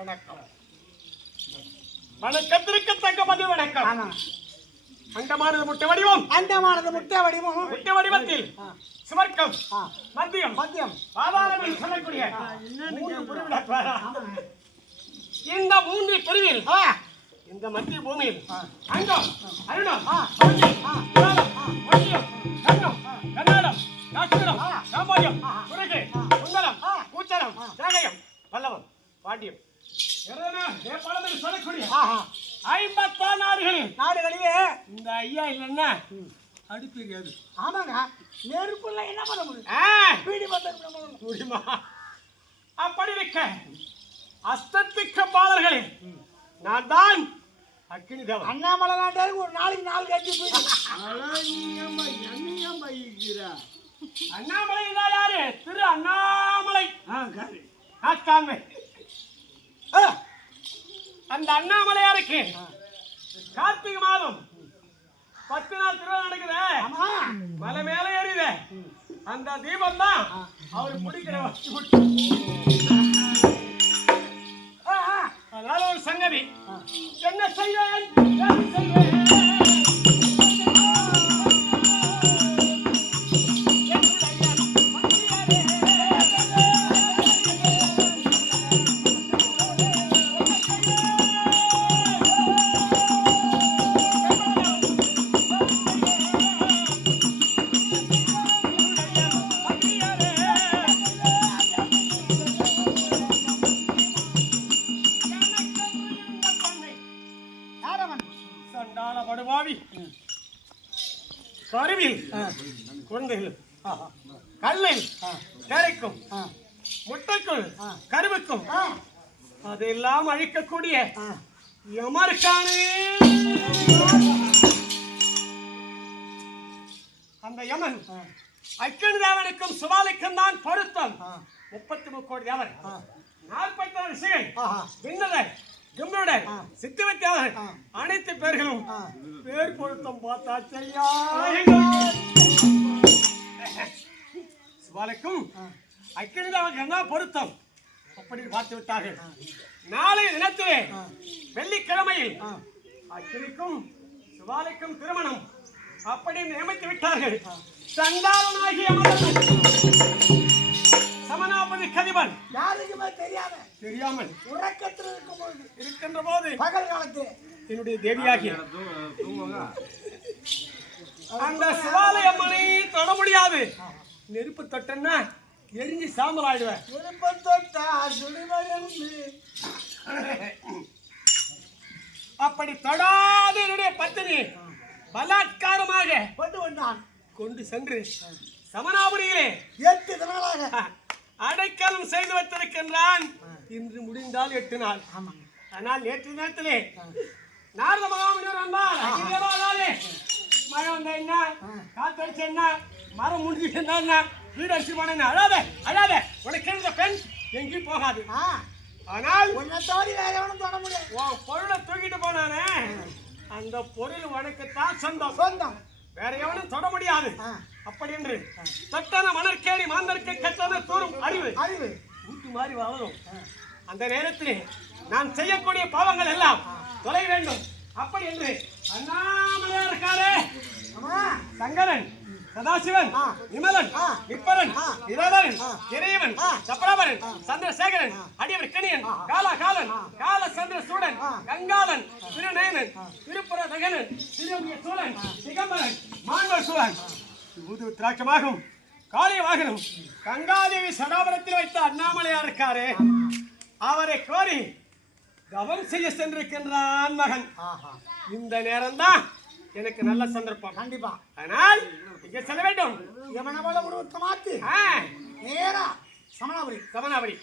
வணக்கம். வணக்கத்திற்கு தக்க பதில் வணக்கம். அண்டமானது முட்டை வடிவம். அண்டமானது முட்டை வடிவம். முட்டை வடிவத்தில் சுவர்க்கம், மத்தியம், பாதாளம் என்று சொல்லக்கூடிய இந்த மூன்று பிரிவில் இந்த மத்திய பூமியில் அங்கம், அருணம், கன்னடம், காஷ்மீரம், ராமாயம், குருகு, குந்தலம், கூச்சலம், ஜாகயம், பல்லவம், பாண்டியம், நேபாளம் என்று சொல்லக்கூடிய 56 நாடுகளிலே இந்த ஐயா இல்லைன்னா அடுப்பிரியாது. ஆமாங்க, நெருப்புல என்ன பண்ண முடியும்? முடியுமா? அப்படி இருக்க அஸ்தத்திக்க பாலர்களே நான் தான் அக்கினி தேவன். அண்ணாமலை நாட்டாரு ஒரு நாளைக்கு 4 கட்சி போயிட்டு அண்ணாமலை யாரு? திரு அண்ணாமலை. அந்த அண்ணாமலையாருக்கு கார்த்திகை மாதம் 10 நாள் திருவிழா நடக்குது. மலை மேல ஏறித அந்த தீபம் தான் அவரு பிடிக்கிற அதனால ஒரு சங்கதி. என்ன செய்வேன் கருவில் குழந்தைகள் கல்லில் கரைக்கும் முட்டைக்குள் கருவுக்கும் அதெல்லாம் அழிக்கக்கூடிய யமருக்கானே அந்த யமன் அக்கினி தேவனுக்கும் சுவாலிக்கும் தான் பொருத்தம். 33 கோடி தேவர், 46 சிகை, விண்ணலர், கும்பருடர், சித்திவத்தியாளர் அனைத்து பேர்களும் பேர் பொருத்தம் பார்த்தாச்சையா. சுவாலிக்கும் அக்கினி தேவனுக்கு தான் பொருத்தம் அப்படி பார்த்து விட்டார்கள். நாளைய தினத்திலே வெள்ளிக்கிழமையில் அக்கினிக்கும் சுவாலிக்கும் திருமணம் அப்படி நியமித்து விட்டார்கள். சண்டாளனாகிய சமனாபதி கதிபன் யாருக்குமே தெரியாமல் உறக்கத்தில் இருக்கின்ற போது பகல் காலத்தில் என்னுடைய தேவியாகிய அந்த சிவாலயம்மனை தொட முடியாது. நெருப்பு தொட்டன்னா எரிஞ்சு சாம்பல் ஆயிடுவேன். நெருப்பு தொட்டா அப்படி தொடாத என்னுடைய பத்தினி பலாத்காரமாக கொண்டு சென்று சமனாபுரியிலே 8 நாளாக அடைக்கலம் செய்து வைத்திருக்கின்றான். இன்று முடிந்தால் 8 நாள். ஆனால் நேற்று நேரத்திலே நாரத மகாமுனிவர் வந்தார். மழை வந்த என்ன, காத்தடிச்சு என்ன, மரம் முடிஞ்சு என்ன, வீடு அடிச்சு போன அழாத அழாத, உனக்கு இந்த பெண் எங்கேயும் போகாது. ஆனால் உன்னை தோடி வேற எவனும் தொட முடியாது. உன் பொருளை தூக்கிட்டு போனானே அந்த பொருள் உனக்கு தான் சொந்தம். சொந்தம் வேற எவனும் தொட முடியாது. அப்படி என்று தொட்டன மணற்கேணி மாந்தருக்கு கட்டண தூரும் அறிவு அறிவு ஊட்டு மாதிரி வளரும். அந்த நேரத்திலே நான் செய்யக்கூடிய பாவங்கள் எல்லாம் தொலை வேண்டும். அப்படி என்று அண்ணாமலையா இருக்காரே சங்கரன், சதாசிவன், விமலன், நிப்பரன், நிராதரன், இறைவன், சப்ராபரன், சந்திரசேகரன், அடியவர் கணியன், காலகாலன், கால சந்திர சூடன், கங்காதன், திருநயனன், திருப்புர தகனன், திரும்பிய சூழன், சிகம்பரன், மான்வர் சூழன், ஊது திராட்சமாகும் காளிய வாகனம் கங்காதேவி சடாபரத்தில் வைத்த அண்ணாமலையா இருக்காரு. அவரை கோரி தவம் செய்ய சென்றிருக்கின்றான் மகன். இந்த நேரம் தான் எனக்கு நல்ல சந்தர்ப்பம். கண்டிப்பா. ஆனால் இங்க செல்ல வேண்டும். யமனவள உருவத்தை மாத்தி நேரா சமனாபுரி சமனாபுரி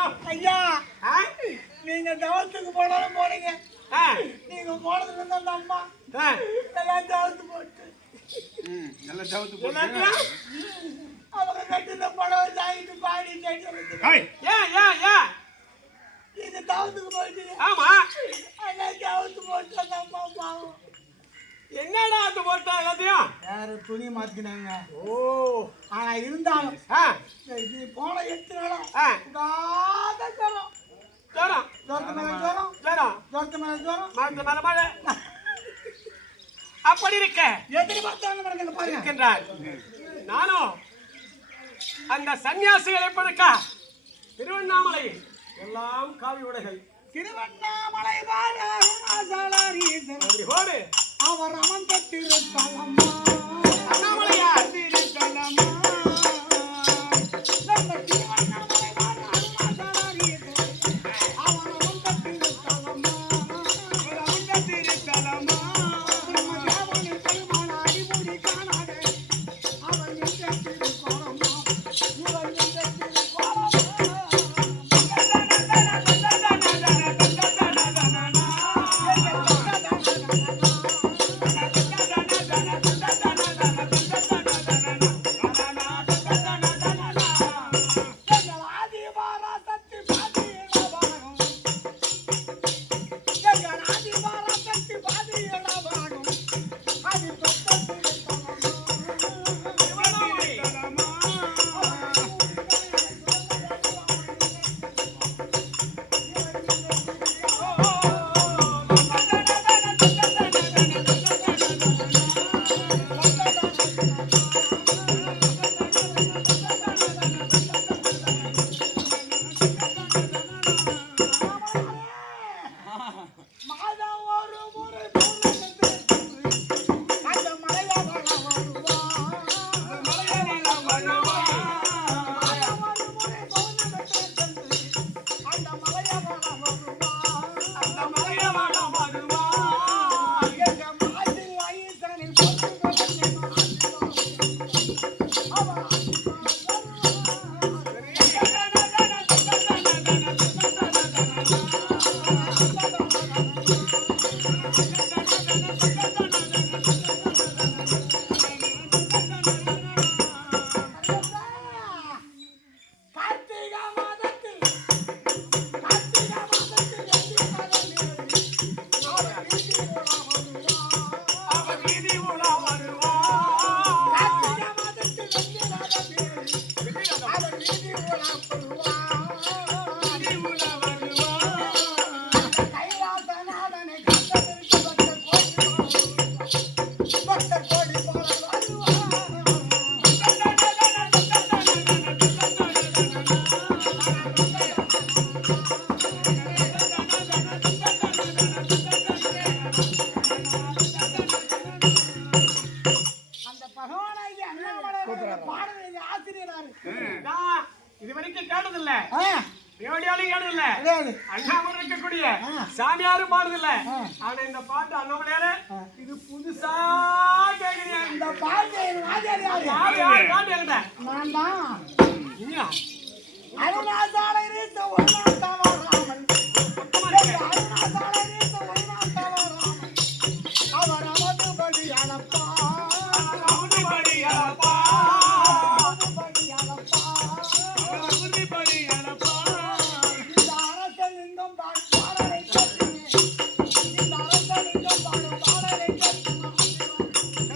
சொல்லணும். ஐயா ஆ? நீங்க தவத்துக்கு போனாலும் போனீங்க. ஆ. நீங்க போனதுல இருந்து அந்த அம்மா ஆ. எல்லாம் தவத்து போட்டு நல்ல தவிர்த்து போட்டு எல்லாத்தையும் அவங்க கட்டின படம் தாங்கிட்டு பாடி கேட்டு ஹாய் ஏன் நீங்க தவத்துக்கு போயிட்டீங்க. ஆமா எல்லாம் தவத்து போட்டு அந்த அம்மா பாவம். என்னடா அது போட்டா எல்லாத்தையும்? வேற துணி மாத்தினாங்க. ஓ. ஆனா இருந்தாலும் ஆ. இது போன 8 நாளா ஆ. உடாத ஜரம். ஜரம் ஜரத்து மேல ஜரம், ஜரம் ஜரத்து மேல ஜரம். மரத்து மேல மழை அப்படி இருக்க எதிரி பார்த்தாங்க பாருங்க. இருக்கின்றார். நானும் அந்த சன்னியாசிகளை படுக்கா திருவண்ணாமலை எல்லாம் காவி உடைகள் திருவண்ணாமலை பாராசலாரீசன் அப்படி போடு. அவர் அமர்ந்த திருத்தலமா அண்ணாமலையார் திருத்தலமா நம்ம திருவண்ணாமலை பாராசலாரீசன் அவர் அமர்ந்த திருத்தலமா நம்ம தேவனை பெருமாள் அறிவுரை காணாதே அவர் நின்ற திருக்கோலமா இவர் நின்ற திருக்கோலமா. மாதம் ஒரு முறை அந்த மலையாள வருவான். நான் இதுவரைக்கும் கேட்டதில்ல, ரேடியோலையும் கேட்டதில்ல, அண்ணாமலை இருக்கக்கூடிய சாமியாரும் பாடுதில்ல. ஆனா இந்த பாட்டு அண்ணாமலையாரு இது புதுசா கேக்குறீங்க. இந்த பாட்டு பாட்டு எழுத நான் தான் அருணாசாலை ரீத்த ஒன்னாத்தவராமன் அருணாசாலை ரீத்த ஒன்னாத்தவராமன் அவர் அமதுபடி அளப்பா அமுதுபடி அளப்பா அமதுபடி அளப்பா அமுதுபடி அளப்பா இந்த அரசலிங்கம் பாடலை கேட்கிறேன். இந்த அரசலிங்கம் பாடலை கேட்கிறேன்.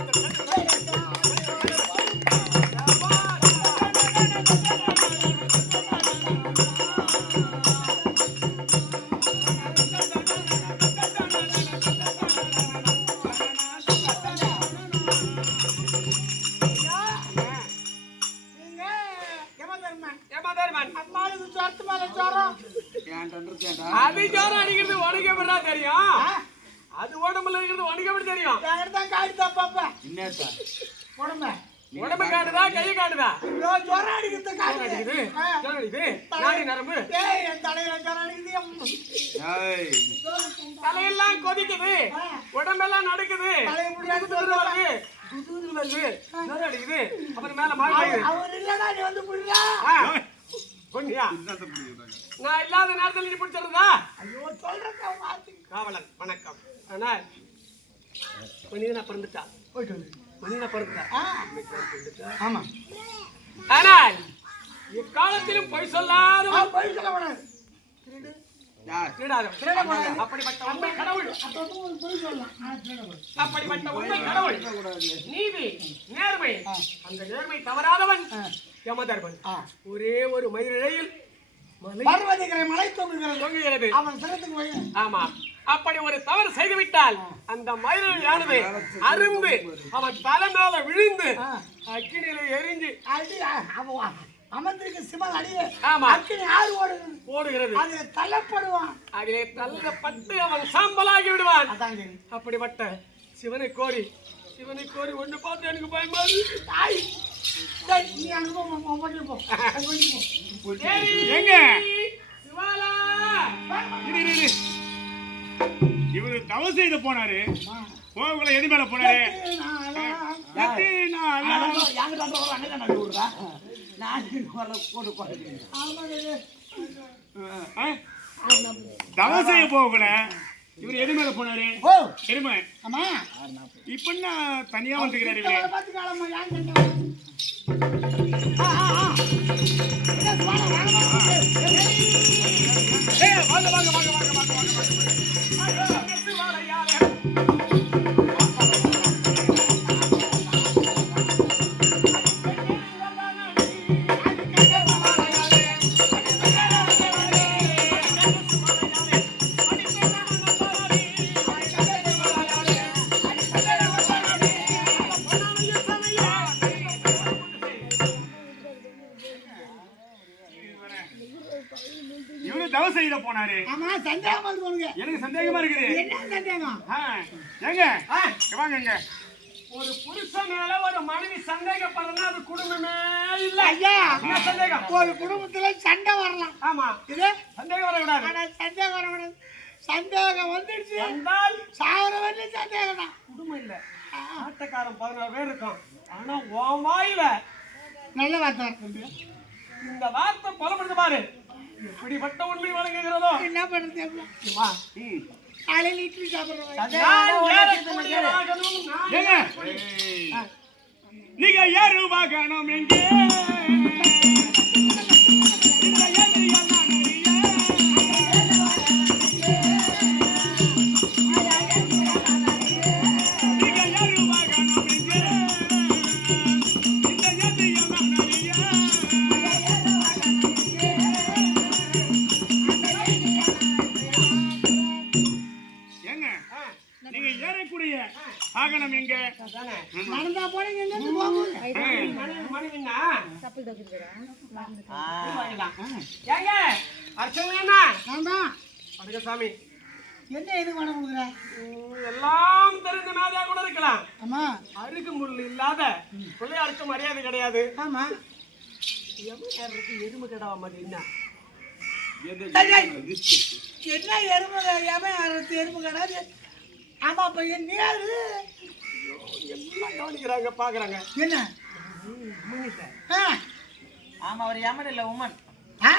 அது ஜோரம் அடிக்கிறது உனக்கு எப்படிடா தெரியும்? அது உடம்புல இருக்கிறது உனக்கு எப்படி தெரியும்? உடம்பு காட்டுதா கையை காட்டுதா? ஜோரம் அடிக்குது, ஜோரம் அடிக்குது. நாடி நரம்பு தலையெல்லாம் கொதிக்குது, உடம்பெல்லாம் நடக்குது, குதிரை வருது, குதிரை வருது, ஜோரம் அடிக்குது. அப்புறம் மேல மழை பெய்யுது. பொண்ணியா என்னத்த புரியுறாங்க நான் இல்லாத நேரத்தில் நீ பிடிச்சிருந்தா ஐயோ சொல்றேன் மாத்தி காவலன் வணக்கம் ஆனால் மனிதனா பிறந்துட்டா போயிட்டு வந்து மனிதனா பிறந்துட்டா ஆமா ஆனால் இக்காலத்திலும் பொய் சொல்லாதவன் போய் சொல்ல கூடாது யார் திருடாதவன் திருடக்கூடாது. அப்படிப்பட்ட உண்மை கடவுள் அப்ப வந்து ஒரு போய் சொல்லலாம் திருடக்கூடாது. அப்படிப்பட்ட உண்மை கடவுள் நீதி நேர்மை அந்த நேர்மை தவறாதவன் யமதர்மன் ஒரே ஒரு மயிரிழையில் மலை பார்வதிகரை மலை தூங்குகிறது தொங்குகிறது அவன் சிரத்துக்கு போய் ஆமா அப்படி ஒரு தவறு செய்து விட்டால் அந்த மயிரிழையானது அருந்து அவன் தலை மேல விழுந்து அக்கினியில எரிஞ்சு அடி அவன் அமர்ந்திருக்க சிவன் அடியே ஆமா. அக்கினி ஆறு ஓடுது போடுகிறது அதுல தள்ளப்படுவான் அதிலே தள்ளப்பட்டு அவன் சாம்பலாகி விடுவான் அதான் சரி அப்படிப்பட்ட சிவனை கோரி ஒண்ணு பார்த்து எனக்கு பயமா இருக்கு. தாய் டேய், நீ அங்க போ பண்ணி போ அங்க பண்ணி போ சரி. எங்க? சிவாலா. இவரு தவறு செய்து போனாரு போகல எது மேல போனாரு எத்தி நான் தவறு செய்ய போகல இவரு எது மேல போனாரு ஓ எருமை அம்மா இப்ப நான் தனியா வந்துக்கிறாரு இவரு பாத்து காலம்மா யான் கண்டவன் என்ன சுவால வாங்க ஏய், வாங்க வாங்க வாங்க வாங்க வாங்க வாங்க வாங்க. ஐயோ, சிவாலா யாரு? இவரு தவறு செய்த போனாரு ஆமா சந்தேகமா இருக்கு உனக்கு எனக்கு சந்தேகமா இருக்குது என்ன சந்தேகம் எங்க வாங்க எங்க ஒரு புருஷன் மேல ஒரு மனைவி சந்தேகப்படுறதுன்னா அது குடும்பமே இல்ல. ஐயா என்ன சந்தேகம்? ஒரு குடும்பத்துல சண்டை வரலாம் ஆமா, இது சந்தேகம் வரக்கூடாது. ஆனா சந்தேகம் வரக்கூடாது சந்தேகம் வந்துடுச்சு வந்தால் சாவர வரல சந்தேகம் தான் குடும்பம் இல்ல. ஆட்டக்காரன் 16 பேர் இருக்கும். ஆனா உன் வாயில நல்ல வார்த்தை இருக்கு இந்த வார்த்தை புலப்படுது பாரு. எப்படிப்பட்ட உண்மை வழங்குகிறதோ. என்ன பண்றது அம்மா, காலையில இட்லி சாப்பிடுறேன் நான் ஏறக்கூடிய வாகனம், நான் ஏங்க? நீங்க யாரு வாகனம் எங்கே இந்த எதிரியால் நான் அறிய. நீங்க யாரு வாகனம் எங்கே இந்த எதிரியால் நான் அறிய. ஏங்க நீங்க ஏறக்கூடிய வாகனம் எங்க தானே. நடந்தா போனீங்க எங்க போகுங்க மனைவின்னா ஏங்க அர்ச்சனை என்ன நான் தான் அதுக்கு சாமி என்ன எது பணம் கொடுக்குற எல்லாம் தெரிந்த மேதையா கூட இருக்கலாம். ஆமா அருகு முள் இல்லாத பிள்ளையாருக்கு மரியாதை கிடையாது. ஆமா எருமை கிடாவ மாதிரி என்ன என்ன எருமை எருமை கிடையாது ஆமா பையன் நீ யாரு எல்லாம் கவனிக்கிறாங்க பாக்குறாங்க. என்ன ஆ ஆமா அவர் யமன் இல்ல உமன் ஆ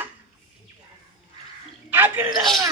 அக்கிரதவனா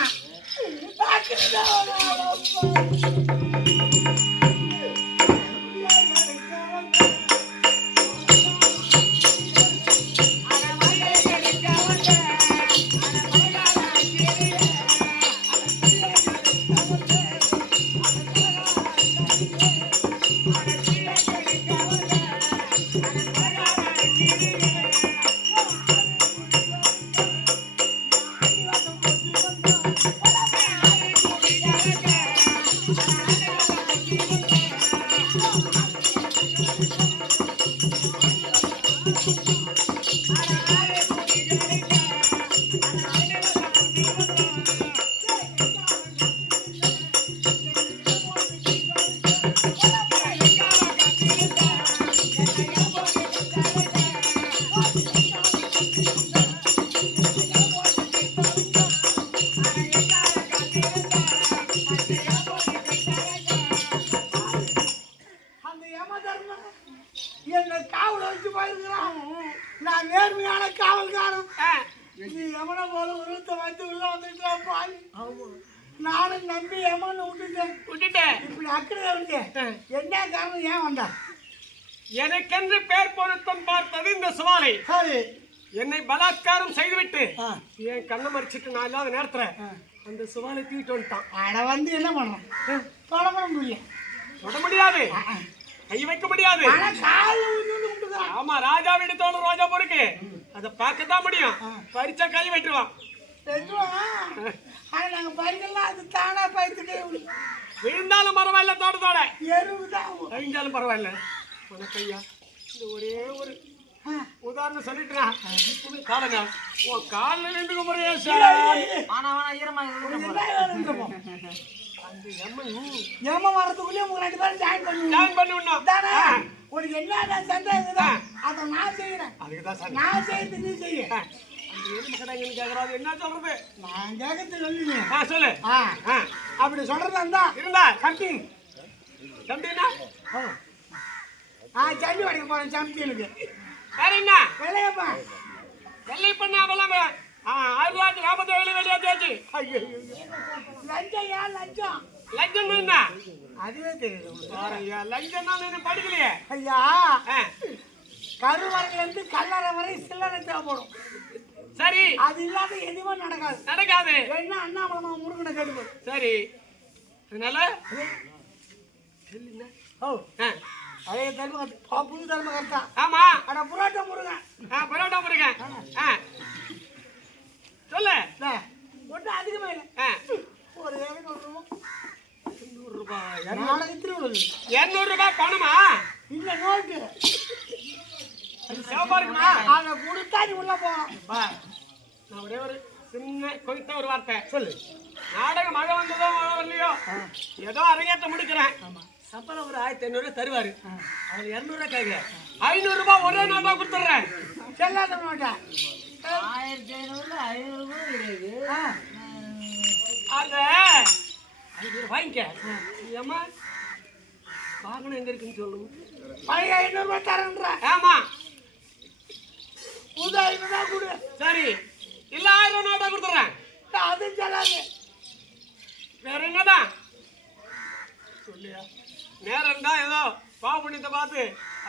என்ன காவல் வச்சு போயிருக்கிறான் நான் நேர்மையான காவல்காரன் நீ எவனை போல உருவத்தை வந்து உள்ள வந்துட்டான் பாரு. நானும் நம்பி எமன்னு விட்டுட்டேன். இப்படி அக்கறை வந்து என்ன காரணம் ஏன் வந்தா? எனக்கென்று பேர் பொருத்தம் பார்த்தது இந்த சுவாலை. சரி, என்னை பலாத்காரம் செய்துவிட்டு என் கண்ணை மறைச்சிட்டு நான் இல்லாத நேரத்துல அந்த சுவாலை தூக்கிட்டு வந்துட்டான். அட வந்து என்ன பண்ணணும்? தொடர முடியும். தொட முடியாது, கை வைக்க முடியாது. ஆனா கால் விட்டுதான். ஆமா, ராஜா வீடு தோண ரோஜா பொறுக்கு அதை பார்க்கத்தான் முடியும். பறிச்சா கை வெட்டுவான். ஆனா நாங்க பறிக்கலாம், அது தானா பயிர்த்துட்டே விழுந்தாலும் பரவாயில்ல, தோட்டத்தோட எருவுதான். அழிஞ்சாலும் பரவாயில்ல. உனக்கு ஐயா இந்த ஒரே ஒரு உதாரணம் சொல்லிட்டுனா காலங்க உன் காலில் நின்று கும்பிடுறியா சார்? ஆனா ஈரமா ஏமா வரதுக்குள்ளே உங்க 2 பேரும் ஜாயின் பண்ணுவோம் தானே? உனக்கு என்ன சந்தேகம் அதை நான் செய்யறேன். அதுக்குதான் நான் செய்யறது நீ செய்ய. அந்த எருமை கடைங்கன்னு கேட்கறாது, என்ன சொல்றது? நான் கேட்கறது சொல்லுங்க. சொல்லு. அப்படி சொல்றதா இருந்தா கம்பி தம்பினா ஜல்லி வடிக்க போறேன் சம்பியனுக்கு. வேற என்ன வெள்ளையப்பா வெள்ளை பண்ண அவெல்லாம் 1947 வெளியாச்சு. லஞ்சம் ஏன் லஞ்சம்? லஞ்சம் என்ன? அதுவே தெரியுது. லஞ்சம் தான் படிக்கலையே ஐயா. கருவறையில இருந்து கல்லறை வரை சில்லறை தேவைப்படும். சரி, அது இல்லாத எதுவுமே நடக்காது. என்ன அண்ணாமலை முருகனை கேட்டு. சரி, அதனால அதே தர்ம புது தர்ம கருத்தா. ஆமா, ஆனா புரோட்டா முருகன். பரோட்டா முருகன் சொல்லு. ஒன்றும் அதிகமா இல்லை. ஒரு 200 ரூபாய். நாடகத்தில் உள்ளது 200 ரூபாய் பணமா? இல்ல நோட்டு. சிவப்பா இருக்குமா? அதை கொடுத்தா நீ உள்ள போகலாம். நான் ஒரே ஒரு சின்ன கொய்த்த ஒரு வார்த்தை சொல்லு. நாடகம் மழை வந்ததோ மழை வரலையோ ஏதோ அரங்கேற்ற முடிக்கிறேன். சம்பளம் ஒரு 1500 தருவாரு. அவர் 200 ரூபாய் கேட்கிறேன். 500 ரூபாய் ஒரே நாள் தான் கொடுத்துட்றேன். செல்லாத நோட்டா 1500 500 கிடையாது. அந்த 500 வாங்கிக்க. ஏமா வாகனம் எங்க இருக்குன்னு சொல்லுங்க. பழைய 500 ரூபாய் தரேன்ற. ஆமா, புது 500 ரூபாய் கொடு. சரி, இல்ல 1000 நோட்டா கொடுத்துட்றேன். அது சொல்லாது. வேற என்னதான் சொல்லியா? நேரம் தான் ஏதோ பாவ புண்ணியத்தை பார்த்து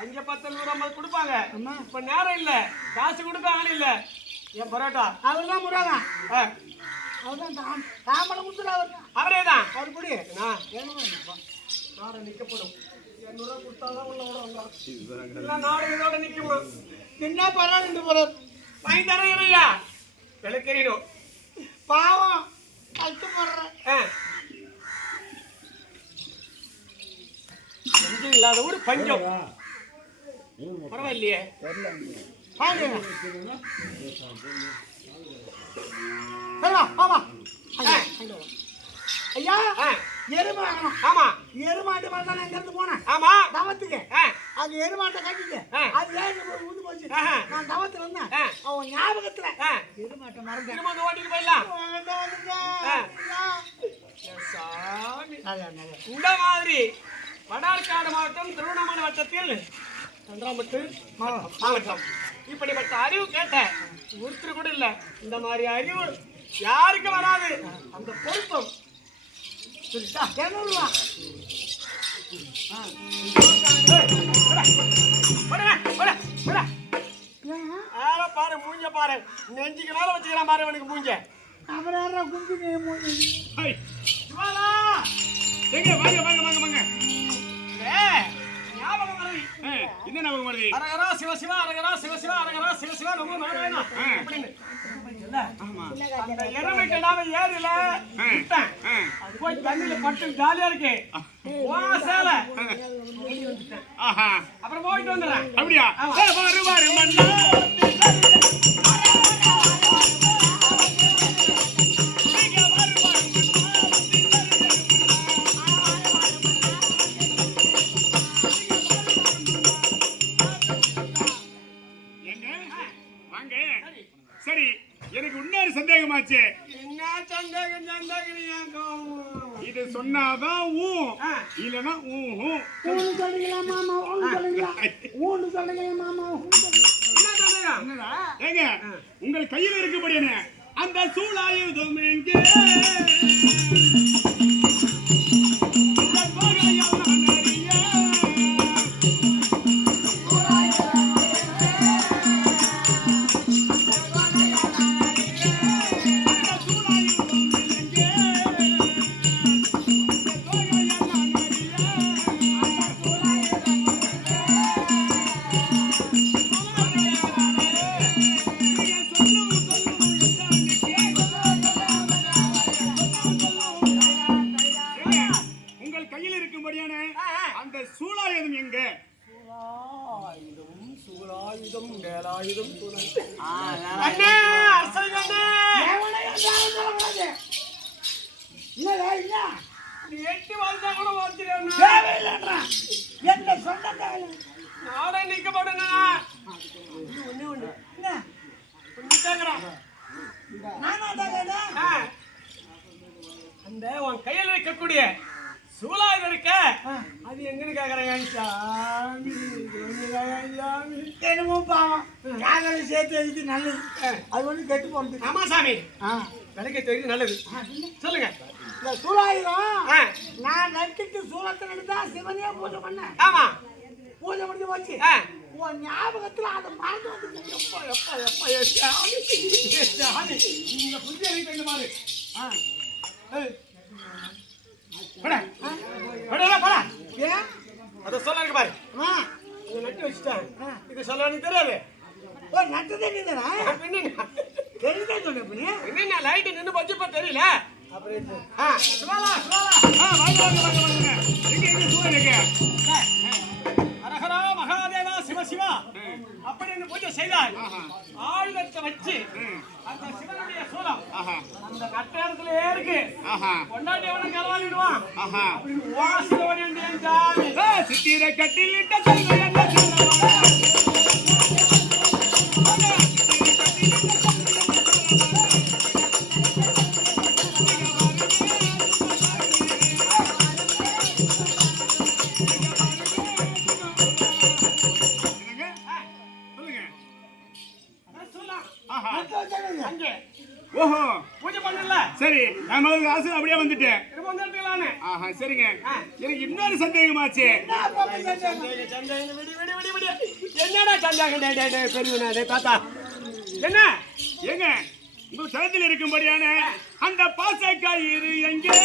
5 10 150 கொடுப்பாங்க. இப்ப நேரம் இல்ல, காசு கொடுக்க ஆள் இல்ல. என் பரோட்டா அவர்தான் முருகா. அவர்தான் தாமரம் கொடுத்துரு. அவரே தான். அவர் குடி நாடகம் நிக்கப்படும். 200 ரூபாய் கொடுத்தாதான் உள்ள விட இல்ல நாடகம் இதோட நிக்குமா? என்ன பரவாயில்ல போறார். வாங்கி தரையா விளக்கறியணும். பாவம் கஷ்டப்படுறேன். பஞ்சம் இல்லாத ஒரு பஞ்சம் பரவாயில்லையே. ஐயா எருமை வாங்கணும். ஆமா, எருமாட்டு மாதிரி தான் எங்க இருந்து போனேன். ஆமா, தவத்துக்கு அது எருமாட்டை கட்டிட்டு அது ஏன் ஊந்து போச்சு. நான் தவத்துல இருந்தேன். அவன் ஞாபகத்துல எருமாட்டை மறந்து ஓட்டிட்டு போயிடலாம். இந்த மாதிரி வடார்காடு மாவட்டம் திருவண்ணாமலை வட்டத்தில் சந்திராம்பட்டு மாவட்டம் இப்படிப்பட்ட அறிவு கேட்ட ஒருத்தர் கூட இல்ல. இந்த மாதிரி அறிவு யாருக்கும் வராது. அந்த பொருத்தம் 200 ரூபா பாரு, மூஞ்ச பாரு, நெஞ்சுக்கு மேல வச்சுக்கிறான் பாரு அவனுக்கு மூஞ்ச. அப்புறம் கும்பிட்டு ஞாபகம் வருது. என்ன ஞாபகம் வருது? அரகரா சிவசிவா, அரகரா சிவசிவா, அரகரா சிவசிவா, ரொம்ப நாராயணா அப்படின்னு. அந்த எருமை கிடாவை ஏறில விட்டேன். அது போய் தண்ணியில பட்டு ஜாலியா இருக்கு. சேலை அப்புறம் போயிட்டு வந்துடுறேன். அப்படியா? வருவாரு மன்னா சரி, எனக்கு இன்னொரு சந்தேகமாச்சு. என்ன சந்தேகம்? இது சொன்னாதான் ஊ, இல்லனா ஊன்னு சொல்றீங்களா மாமா? ஊன்னு சொல்றீங்களா? ஊன்னு சொல்றீங்களா மாமா? என்ன சொல்லுங்க. ஏங்க உங்கள் கையில் இருக்கும்படியான அந்த சூழாயுதம் எங்கே? அந்த சூழாயுதம் எங்க? சூழாயுதம் வேலாயுதம் அண்ணே, நீ 8 வாழ்ந்தா கூட வாழ்த்துறேன். என்ன சொந்த தேவை நாடே நிக்க மாட்டேன்னா ஒண்ணு என்ன கேக்குறான். நானா தேவை அந்த உன் கையில் இருக்கக்கூடிய சூழாயுதம் இருக்க அது எங்கன்னு கேக்குறேன் சாமி. என்னமோ பாவம் காதலை சேர்த்து எழுதி நல்லது அது ஒன்று கெட்டு போனது. ஆமா சாமி, விலைக்கு தெரியுது நல்லது. சொல்லுங்க. இந்த சூழாயுதம் நான் நட்டுட்டு சூழத்தை நடுத்தா சிவனையே பூஜை பண்ணேன். ஆமா, பூஜை முடிஞ்சு போச்சு. உன் ஞாபகத்துல அதை மறந்து வந்து எப்பா எப்பா எப்பா சாமி சாமி இந்த புத்தி அறிவிக்க பாரு. போடா போடா போடா. ஏன் அதை சொல்ல பாரு. அம்மா இதை நட்டு வச்சுட்டேன். இது சொல்ல எனக்கு தெரியாது. ஓ நட்டதே நீதானா? பின்ன தெரியுதா சொன்ன என்ன லைட் நின்று போச்சு இப்ப தெரியல. அப்புறம் சுவாலா சுவாலா வாங்க வாங்க வாங்க வாங்க. எங்க எங்க சூழல் எங்க? அரஹரா மகாதேவா சிவ சிவா அப்படின்னு பூஜை செய்தால் ஆயுதத்தை வச்சு அந்த சிவனுடைய சூலம் அந்த நட்ட இடத்துல இருக்கு. கொண்டாட்டி அவனை கலவாடிடுவான் அப்படின்னு வாசிக்க சாமி. சித்திர கட்டிலிட்ட செல்வ என்ன சொல்லவா? ஓஹோ பூஜை பண்ணல. சரி, நான் ஆசை அப்படியே வந்துட்டேன். திரும்ப வந்து எடுத்துக்கலான்னு. ஆஹா சரிங்க. எனக்கு இன்னொரு சந்தேகமாச்சு. என்னடா சந்தேகம் பெரியவனே தாத்தா? என்ன ஏங்க உங்கள் தளத்தில் இருக்கும்படியான அந்த பாசக்கயிறு எங்கே?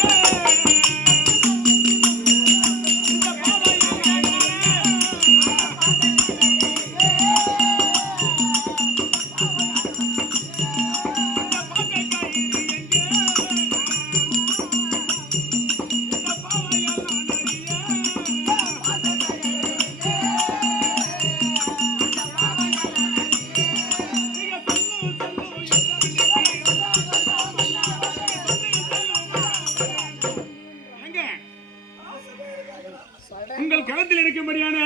உங்கள் களத்தில் இருக்கும்படியான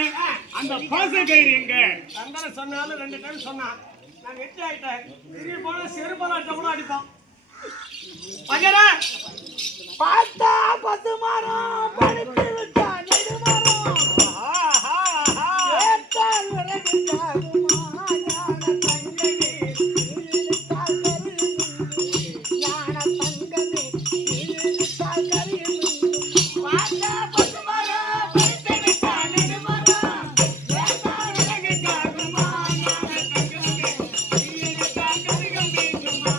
அந்த பாசக்கயிறு எங்க? சந்தன சொன்னாலும் 2 டைம் சொன்னான். நான் வெற்றி ஆயிட்டேன். திரும்பி போனா செருப்பலாட்ட கூட அடிப்பான். பகரா பார்த்தா பத்து மரம் படுத்து விட்டா நெடுமரம் ஏற்றால் விறகு தாகுமா ஞான தங்கமே இழுத்தால் கருது ஞான தங்கமே இழுத்தால் கருது பார்த்தா பத்து மரம் படுத்து விட்டா நெடுமரம் ஏற்றால் விறகு தாகுமா ஞான தங்கமே இழுத்தால் கருது சும்மா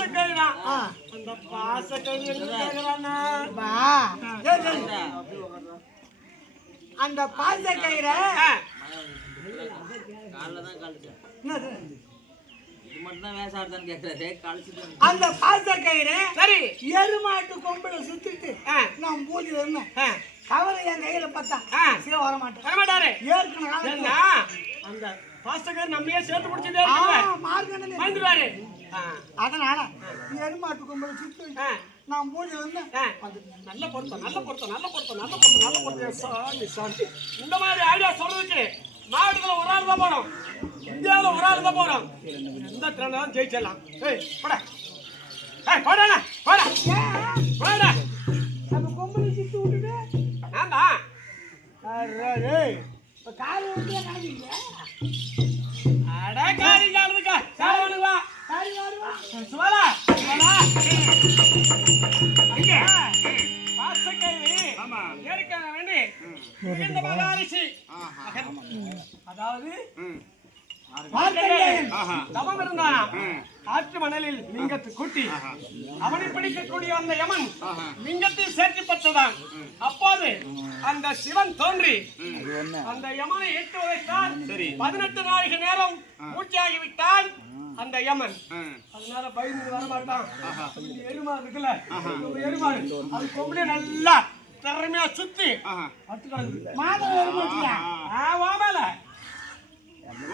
பாசக்கயிறா அந்த பாசக்கயிறு எங்க கேக்குறானா பா சரி சரி அந்த பாச கயிறை காலைல தான் கழிச்சேன். என்னது இது மட்டும் தான் வேசாடுதான்னு கேட்கறாரு. கழிச்சுட்டு அந்த பாச கயிறை சரி எருமாட்டு கொம்புல சுத்திட்டு நான் பூஜையில இருந்தேன் கவலை என் கையில பார்த்தா சில வர மாட்டேன் வரமாட்டாரு ஏற்கனவே ஏன்னா அந்த பாசக்கயிறு நம்மையே சேர்த்து பிடிச்சிட்டே இருக்கு மார்கண்டனே வந்துருவாரு அதனால எருமாட்டு கொம்புல சுத்தி நான் பூஜையில இருந்தேன் நல்ல பொருத்தம் நல்ல பொருத்தம் நல்ல பொருத்தம் நல்ல பொருத்தம் நல்ல பொருத்தம் சாமி சாமி இந்த மாதிரி ஐடியா சொல்றதுக்கு மாவட்டத்துல ஒரு ஆள் தான் போறோம் இந்தியாவில் ஒரு ஆள் தான் போறோம் எந்த திறனாலும் ஜெயிச்சிடலாம் ஏய் போடா ஏய் போடா போடா போடா அப்ப கொம்புல சுத்தி விட்டுட்டு ஆமா காலை விட்டு காணிங்க அட காரி காலுக்கா சாவனுக்கு வா காரி வாருவா சுவாலா சுவாலா எங்க பாசக்கயிறு ஆமா ஏற்கன வேண்டி மிகுந்த மகாரிஷி அதாவது மார்கண்டேயன் ஆஹா தவம் இருந்தானா ஆற்று மணலில் லிங்கத்தை கூட்டி அவனை பிடிக்கக்கூடிய அந்த யமன் லிங்கத்தை சேர்த்து பெற்றதான் அப்போது அந்த சிவன் தோன்றி அந்த யமனை எட்டு உதைத்தான் 18 நாளைக்கு நேரம் மூச்சாகிவிட்டான் அந்த யமன் அதனால பயந்து வர மாட்டான் எருமாடு இருக்குல்ல எருமாடு அது கொம்புல நல்லா திறமையா சுத்தி மாதம் எருமாட்டியா வாமல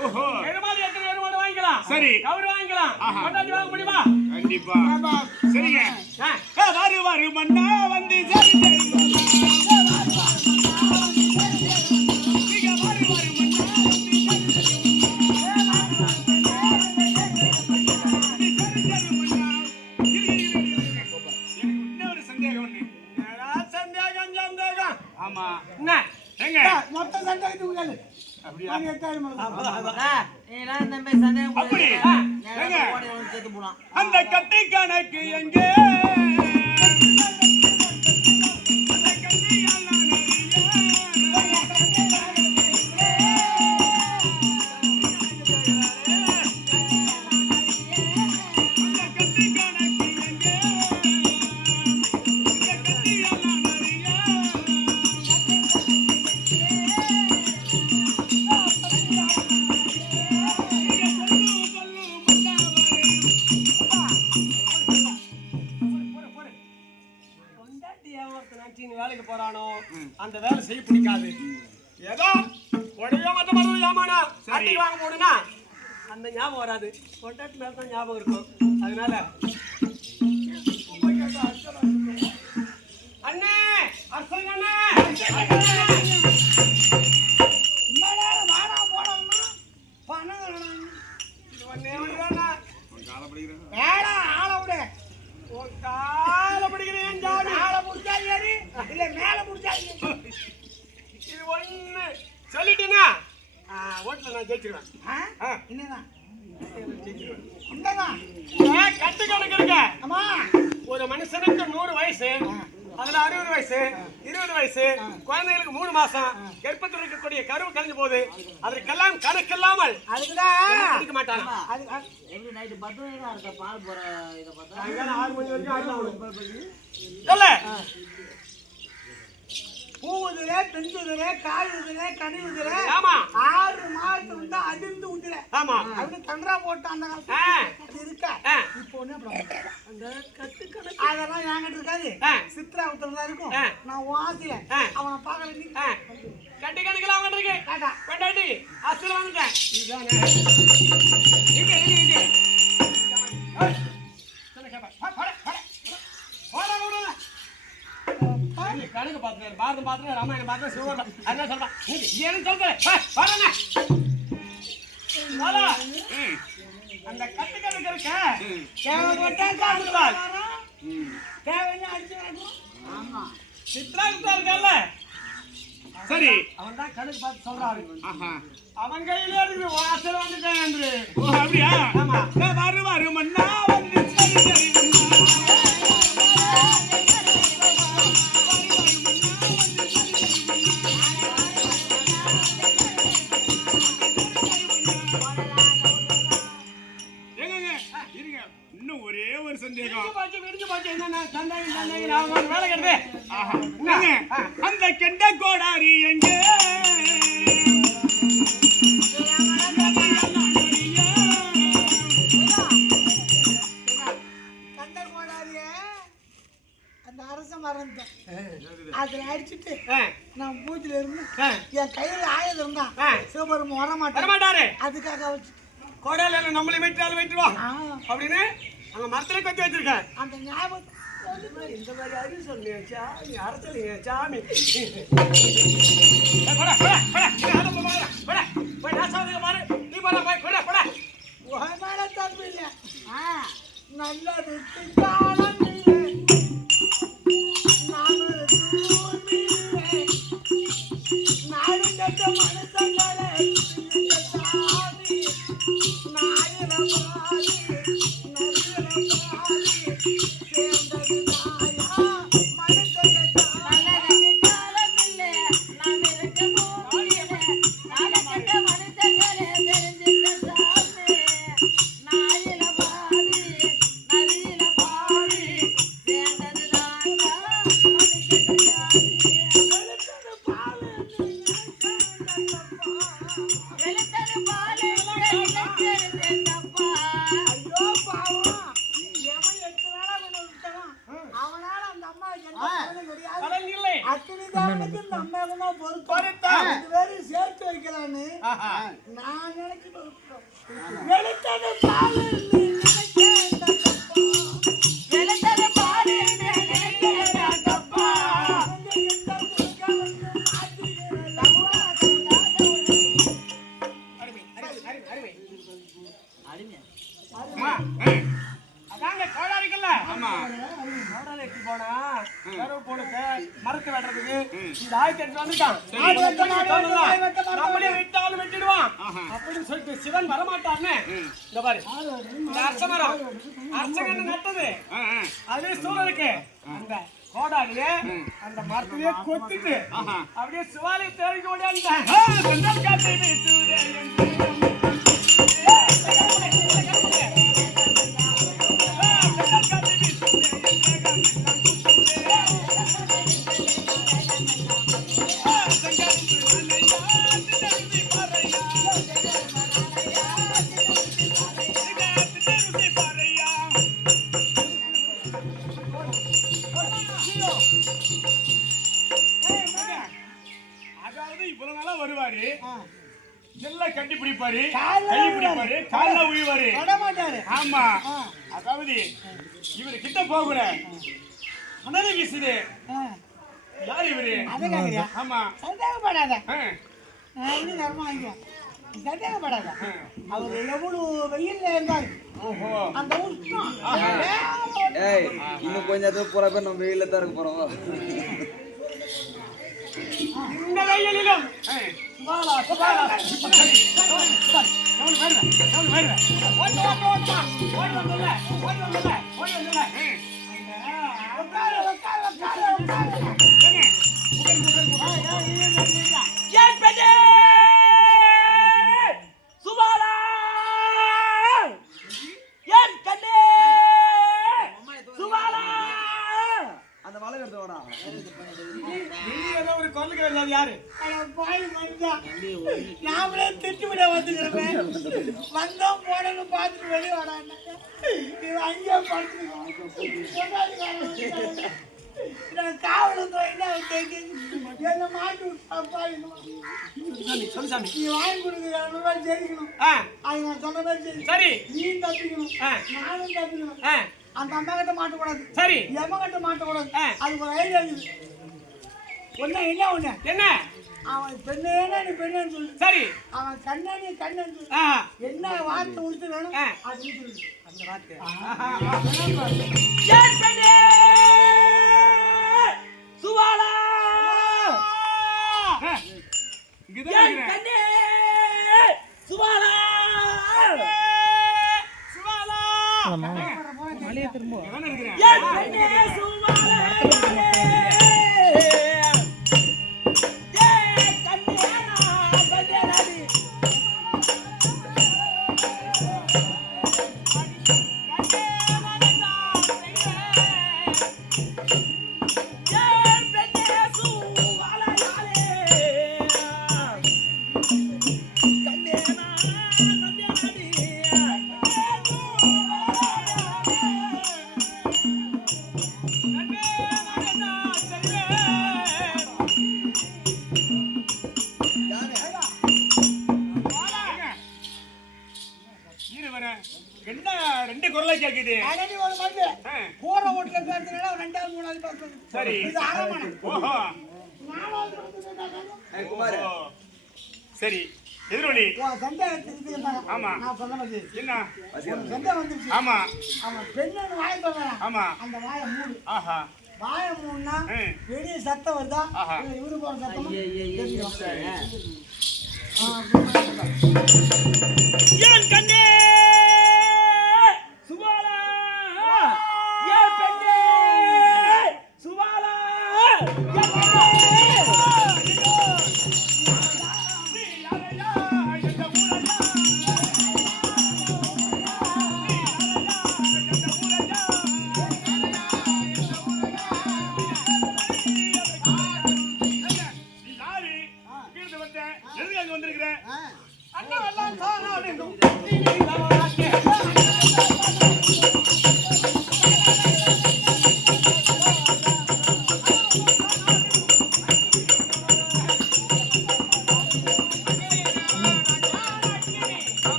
ஓஹோ எருமாடு எத்தனை எருமாடு வாங்கிக்கலாம் சரி கவுரு வாங்கிக்கலாம் கொண்டாடி வாங்க முடியுமா கண்டிப்பா சரிங்க ஆ. வாரு வாரு மன்னா வந்து சரி சரி ஆமா என்ன எங்க மொத்தம் சந்தேகத்துக்கு கேளு அப்படியா நீலாம் இந்த மாதிரி சந்தேகம் அப்படி? ஏங்க? சேர்த்து போலாம். அந்த கட்டி கணக்கு எங்கே வேலைக்கு போறானோ அந்த வேலை செய்ய பிடிக்காது ஏதோ உடைய மத்த மருந்து ஜாமானா அட்டி வாங்க போடுனா அந்த ஞாபகம் வராது கொண்டாட்டு மேல தான் ஞாபகம் இருக்கும் அதனால அண்ணே அர்சன் அண்ணே வாடா போடணும்னா பணம் இது ஒண்ணே ஒண்ணுதானா வேடா ஆளை விடு உன் கால பிடிக்கிறேன் ஜாமி ஆளை முடிச்சா ஏறி இல்ல மேல முடிச்சா ஏறி இது ஒண்ணு சொல்லிட்டேனா ஓட்டுல நான் ஜெயிச்சிருவேன் என்னதான் ஜெயிச்சிருவேன் இந்ததான் கட்டு கணக்கு இருக்க அம்மா ஒரு மனுஷனுக்கு 100 வயசு அதுல 60 வயசு 20 வயசு குழந்தைகளுக்கு 3 மாசம் கர்ப்பத்தில் இருக்கக்கூடிய கருவு கழிஞ்சு போகுது அதற்கெல்லாம் கணக்கில்லாமல் அதுக்குதான் பிடிக்க மாட்டாங்க அது எப்படி நைட்டு 10 மணிக்கு தான் இருக்க பால் போற இதை பார்த்தா சாயங்காலம் 6 மணி வரைக்கும் ஆடலாம் இல்ல பூவுதுல பெண்துதுல காயுதுல கனிவுதுல ஆமா 6 மாதத்துக்கு வந்து அதிர்ந்து உதுல ஆமா அப்படி தண்டரா போட்டு அந்த ஆ. காலத்துல இருக்கா ஆ. இப்போ ஒண்ணு அந்த கட்டு கணக்கு அதெல்லாம் என்கிட்ட இருக்காது ஆ. சித்ரா உத்தரதா இருக்கும் ஆ. நான் வாசில ஆ. அவனை பாக்குறேன் கட்டு கணக்கெல்லாம் வந்துருக்கு டாடா கொண்டாட்டி அசல் வந்துட்டேன் இதுதானே இங்க இங்க இங்க ஏய், சொல்ல கேப்பா. போட, போட, போட, போட, போட. நீ கணக்கு பார்த்துட்டு பாரதம் பார்த்துட்டு ராமாயணம் பார்த்து சிவன் அதான் சொல்றான் நீ ஏன்னு சொல்றேன் பாருங்க அந்த கட்டு கணக்கு இருக்க தேவைப்பட்டா காட்டுவாள். தேவைன்னு அடிச்சு வரணும் ஆமா சித்ரா இருக்கார்ல சரி அவன் தான் கணக்கு பார்த்து சொல்றாரு ஆஹா அவன் கையிலே இருக்கு வாசல் வந்துட்டேன் என்று ஓ அப்படியா ஆமா வாரு வாரு மன்னா வந்து சரி சரி வேலை கெடுது. ஆஹா. என்னங்க? அந்த கெண்ட கோடாரி எங்கே அந்த அரச மறந்தேன் அதில் அடிச்சுட்டு ஆ, நான் பூஜையில இருந்து ஆ, என் கையில் ஆயுதம் இருந்தான் ஆ. சிவபெருமன் வரமாட்டேன் வரமாட்டாரு. அதுக்காக வச்சு கோடால நம்மளை வெட்டாலும் வெட்டுவான் அப்படின்னு அங்க மரத்துல கட்டி வச்சிருக்காரு. அந்த ஞாபகம் இந்த மாதிரி அறிவு சொல்லியா சாமி, அரசலிங்க சாமி. போடா, போடா, போடா, போடா, போடா, போய் நாசாவதுக்கு பாரு. நீ போடா, போய், போடா, போடா. உன் மேல தப்பு இல்லை நல்லது காலம் இல்லை நானும் தூய்மை நாடும் கட்ட மனசங்களே சாமி நாயிரம் பாதி நரியிரம் பாதி சேர்ந்தது நாயா மனசங்க ஐயோ பாவம் எவன் 8 நாளா கொண்டு விட்டான் அவனால அந்த அம்மா என்ன பண்ண முடியாது கடல் இல்லை. அத்தனை தாவனுக்கு இந்த அம்மாவுக்கு தான் பொருத்தம். பொருத்தம் இது வேறு சேர்த்து வைக்கலான்னு ஆஹா. நான் நினைச்சு வெளுத்தது பாலு நீ நினைச்சேன் தப்பா வெளுத்தது பாலு நீ நினைச்சேன் தப்பா அருமை, அருமை, அருமை, அருமை. அம்மா, அதாங்க கோடாரிக்கல்ல. ஆமா. கோடாரி எடுத்து போனா கருவு போடுக்கு மரத்து வெட்டுறதுக்கு இந்த ஆயத்தை எடுத்து வந்துட்டான். நம்மளே வெட்டாலும் வெட்டிடுவான் அப்படின்னு சொல்லிட்டு சிவன் வரமாட்டான்னு இந்த பாரு இந்த அரச மரம் அரசகன்னு நட்டது அதே சூழலுக்கு அந்த கோடாரியே அந்த மரத்திலேயே கொத்திட்டு அப்படியே சிவாலய தேடிக்க ஓடியாண்டான். அதாவது இவ்வளவு நாளா வருவாரு எல்லாம் கட்டி பிடிப்பாரு கால்ல கை பிடிப்பாரு கால்ல உயிவாரு தொட மாட்டாரு ஆமா அதாவது இவரு கிட்ட போகல அனல வீசுது யார் இவரு அதை கேக்குறியா ஆமா சந்தேகப்படாத ஆ, நான் இன்னும் தர்மம் வாங்கிக்குவேன் சந்தேகப்படாத அவர் எவ்வளவு வெயில்ல இருந்தாரு ஓஹோ அந்த உஷ்ணம் ஏய் இன்னும் கொஞ்ச நேரத்துக்கு பூரா பேர் நம்ம வெயில தான் இருக்க போறோம். இந்த வெயிலிலும் ஆ, சுபாலா சுபாலா எவன் வருவ எவன் வருவ ஓடி ஓடி ஓடி வந்துல ஓடி வந்துல ஓடி வந்துல உட்காரு உட்காரு உட்காரு உட்காரு ஏங்க, ஏன் பெண்ணே சுபாலா ஏன் கண்ணே சுபாலா அந்த மலை எடுத்து வாடா. நீ ஏதோ ஒரு கொல்லுக்கு வருது யாரு பாய் வந்தா நாமளே திட்டு விட வந்துக்கிறேன் வந்தோம் போனன்னு பார்த்துட்டு வெளியே வாடாங்க இவன் அங்கேயே படுத்துருக்கோம் நான் காவலுக்கு என்ன என்ன மாட்டு பாய் சொல்லு சாமி நீ வாங்கி கொடுக்குற 200 ஜெயிக்கணும் அது நான் சொன்ன மாதிரி சரி சரி நீ தப்பிக்கணும் நானும் தப்பிக்கணும் அந்த அம்மா கிட்ட மாட்டக்கூடாது சரி எம்ம கிட்ட மாட்டக்கூடாது ஆ. அதுக்கு ஒரு ஐடியா இருக்குது ஒண்ணு என்ன ஒண்ணு என்ன அவன் பெண்ணேனா நீ பெண்ணேன்னு சொல்லு சரி அவன் கண்ணா நீ கண்ணன்னு சொல்லு என்ன வார்த்தை உடுத்து வேணும் அப்படின்னு சொல்லு அந்த வார்த்தை ஏன் பெண்ணே சுவாலா இங்கதான் இருக்கிறேன். கண்ணே சுவாலா சுபாலா இங்கதானே இருக்கிறேன். ஏன் பெண்ணே சுவாலா இருக்குது. சரி. இது அரண்மனை. ஓஹோ. நாலாவது பக்கத்துல குமார் ஓ. சரி எதிரொலி. சந்தேகத்துக்கு ஆமா. நான் சொன்ன மாதிரி என்ன? சந்தேகம் வந்துருச்சு. ஆமா அவன் பெண்ணு வாயை சொல்றான். ஆமா. அந்த வாயை மூடு. ஆஹா. வாயை மூடுனா ம். பெரிய சத்தம் வருதா? ஆஹா. இல்ல இவரு போற சத்தமா? தெரியும். என் கண்ணே சுபாலா என் பெண்ணே சுபாலா என் அண்ணா எல்லாம் தானா வேண்டும்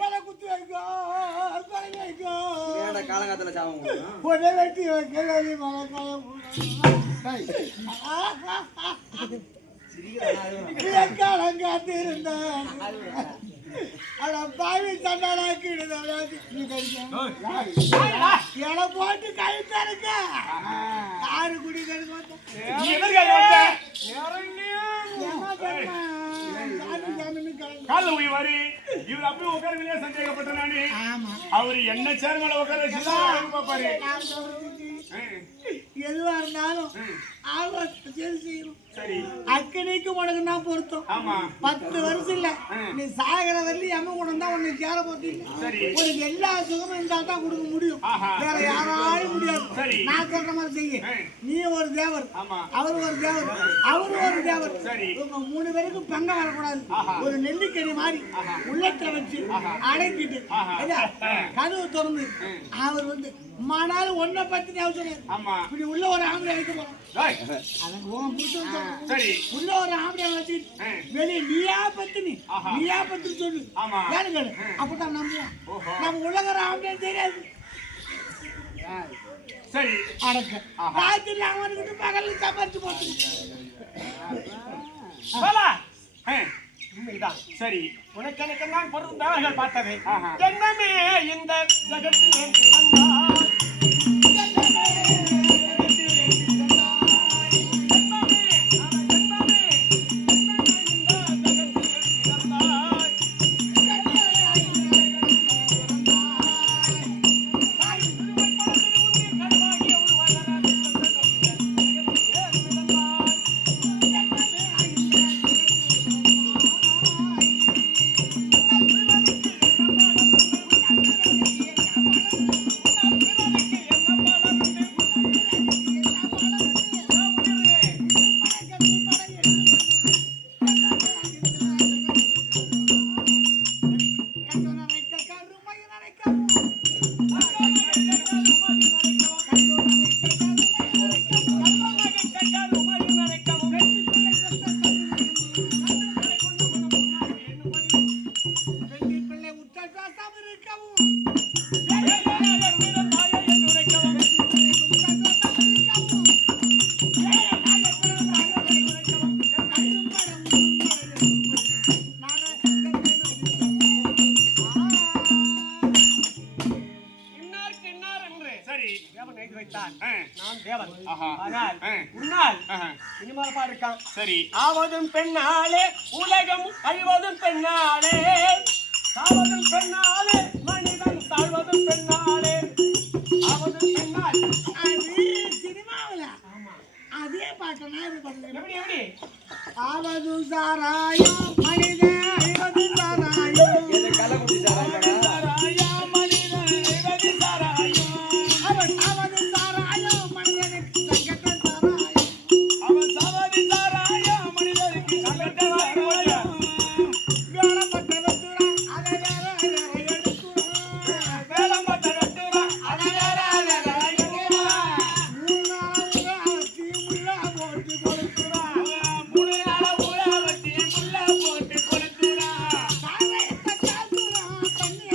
கொலை குத்து வைக்கோ, கொலை வைக்கோ. ஏன்டா காலங்காத்துல சாவம் கொலை வெட்டி வைக்கிறது மகன் காலங்காத்திருந்தான். அட பாவி சண்டாடாக்கிடுதான். என போட்டு கழுத்தா இருக்க யாரு குடி கழுத்த நீ எதற்காக வந்த? காலைல போய் வாரி இவர் அப்படியே உட்காருங்களே சந்தேகப்பட்ட நானு. ஆமா அவரு என்ன சேர் மேல உட்கார வச்சு பாப்பாரு. எதுவா இருந்தாலும் ஆலோசனை செய்யணும். சரி அக்கனைக்கு உனக்கு நான் பொருத்தம். ஆமா 10 வருஷம் இல்ல நீ சாகர வரலையும் எம்ம கூட தான் உன்னை சேர போட்டு சரி உனக்கு எல்லா சுகமும் இருந்தா தான் கொடுக்க முடியும். ஆஹா. வேற யாராலும் முடியாது. சரி. நான் சொல்ற மாதிரி செய்ய. நீ ஒரு தேவர், ஆமா அவர் ஒரு தேவர், அவரு ஒரு தேவர். சரி. உங்க 3 பேருக்கும் பங்கம் வரக்கூடாது. ஒரு நெல்லிக்கடி மாதிரி உள்ளத்துல வச்சு அடக்கிட்டு ஐயா, கதவு திறந்து அவர் வந்து மானாலும் ஒன்ன பத்தி ஞாபகம் ஆமா இப்படி உள்ள ஒரு ஆம்பளை வைக்க போறோம். டேய், அவன் உன் புருஷன் சொல்றான். சரி உள்ள ஒரு ஆம்பளை வச்சு வெளியே நீயா பத்தினி நீயா பத்தினி சொல்லு. ஆமா. யாரு கேளு அப்பதான் நம்புவோம். ஓஹோ. நம்ம உள்ளகிற ஆம்பளை தெரியாது. சரி அடக்க ராத்திரி அவனுக்கிட்ட பகல்ல சமைச்சு போட்டு சுபாலா ஆ, உண்மைதான். சரி உனக்கு எனக்கு நான் பொருந்தார்கள் பார்த்தது ஆஹா. ஜென்மமே இந்த ஜகத்தில் வந்தாய். ஜென்மமே, ஜென்மமே, ஜென்மமே இந்த ஜகத்தில் வந்தாய். தாய் திருமை பலத்தில் உன்னை கருவாகிய உருவான சரி தேவன் எழுதி வைத்தான். ஆ, நான் தேவன். ஆஹா. ஆனால் ஆ. உன்னால் ஆஹா. இனிமேல் பாருக்கான். சரி ஆவதும் பெண்ணாலே உலகம் அழிவதும் பெண்ணாலே, சாவதும் பெண்ணாலே மனிதன் தாழ்வதும் பெண்ணாலே. ஆவதும் பெண்ணால் அது சினிமாவில் அதே பாட்டை நான் இது பண்ணுறேன். எப்படி எப்படி ஆவது சாராயம் மனித ஐவது சாராயம் எது கள்ளக்குடி சாராயமாடா? சாராயா மனிதன் அழிவது சாராயம். அவன் ஆவது சாராயம் மனிதனுக்கு சங்கட்ட சாராயம். அவன் சாவது சாராயா மனிதனுக்கு சங்கட்ட சாராயம். வேளப்பட்ட வெட்டுறா அதை வேற வேற எடுத்துறா. வேலம்பட்ட வெட்டுறா அதை வேற வேற எடுக்கிறா. தீமுள்ள போட்டு கொடுக்குறா. மூணு நாள் ஊழ வச்சு முள்ள போட்டு கொளுத்துறா. சாராயத்தை காத்துறா தண்ணி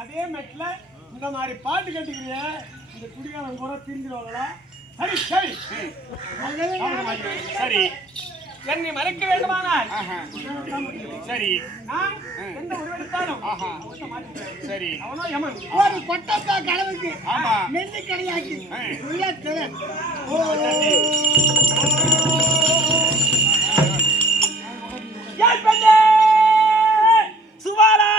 அதே மெட்ல இந்த மாதிரி பாட்டு கட்டிக்கிறீங்க இந்த குடிகாரன் கூட திரும்பிடுவாங்களா? சரி சரி சரி என்னை மறைக்க வேண்டுமானால் சரி நான் எந்த உருவெடுத்தாலும் அவனை மாற்றிக்கிறேன். சரி அவனோ யமன். ஒரு கொட்டப்பா கடவுளுக்கு ஆமா நெல்லி கடையாக்கி உள்ள திரை யார் பெண்ணே சுவாலா